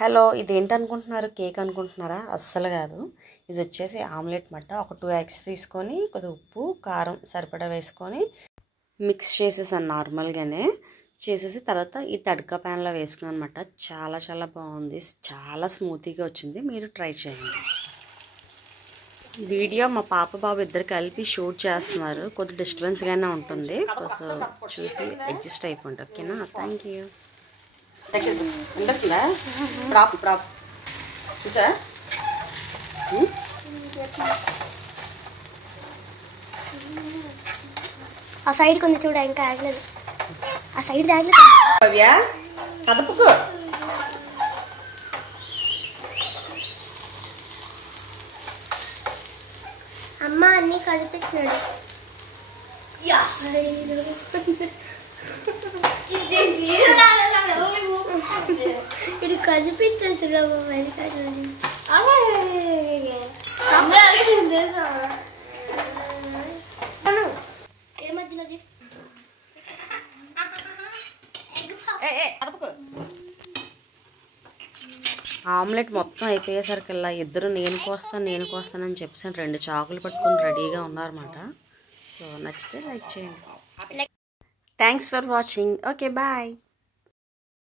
Hello, ఇదేంటనుకుంటున్నారు? Cake అనుకుంటున్నారా? అస్సలు కాదు. ఇది వచ్చేసి ఆమ్లెట్ మట్ట. ఒక 2 ఎగ్స్ తీసుకొని కొద్దిగా ఉప్పు కారం సరిపడా వేసుకొని మిక్స్ చేసేసాను. నార్మల్గానే చేసేసి తర్వాత ఈ తడక ప్యాన్లో వేసుకున్నాను అనమాట. చాలా చాలా బాగుంది, చాలా స్మూతీగా వచ్చింది. మీరు ట్రై చేయండి. వీడియో మా పాప బాబు ఇద్దరు కలిపి షూట్ చేస్తున్నారు. కొద్దిగా డిస్టర్బెన్స్గానే ఉంటుంది, కొంచెం చూసి అడ్జస్ట్ అయిపోండి. ఓకేనా? Thank you. అనిపిస్తుందా? ప్రాప్ ప్రాప్ చూసా? ఆ సైడ్ కొంచెం చూడ, ఇంకా ఆగలేదు. ఆ సైడ్ ఆగలేదు. భవ్య కదపుకు. అమ్మ అన్నీ కదిపించినాడు. ఇది కదిపించేస్తున్నాము. ఏమధ్యలోది ఆమ్లెట్ మొత్తం అయిపోయేసరికల్లా ఇద్దరు నేను కోస్తానని చెప్పేసి 2 చాకులు పట్టుకొని రెడీగా ఉన్నారన్నమాట. సో నచ్చితే లైక్ చేయండి. Thanks for watching. Okay, bye.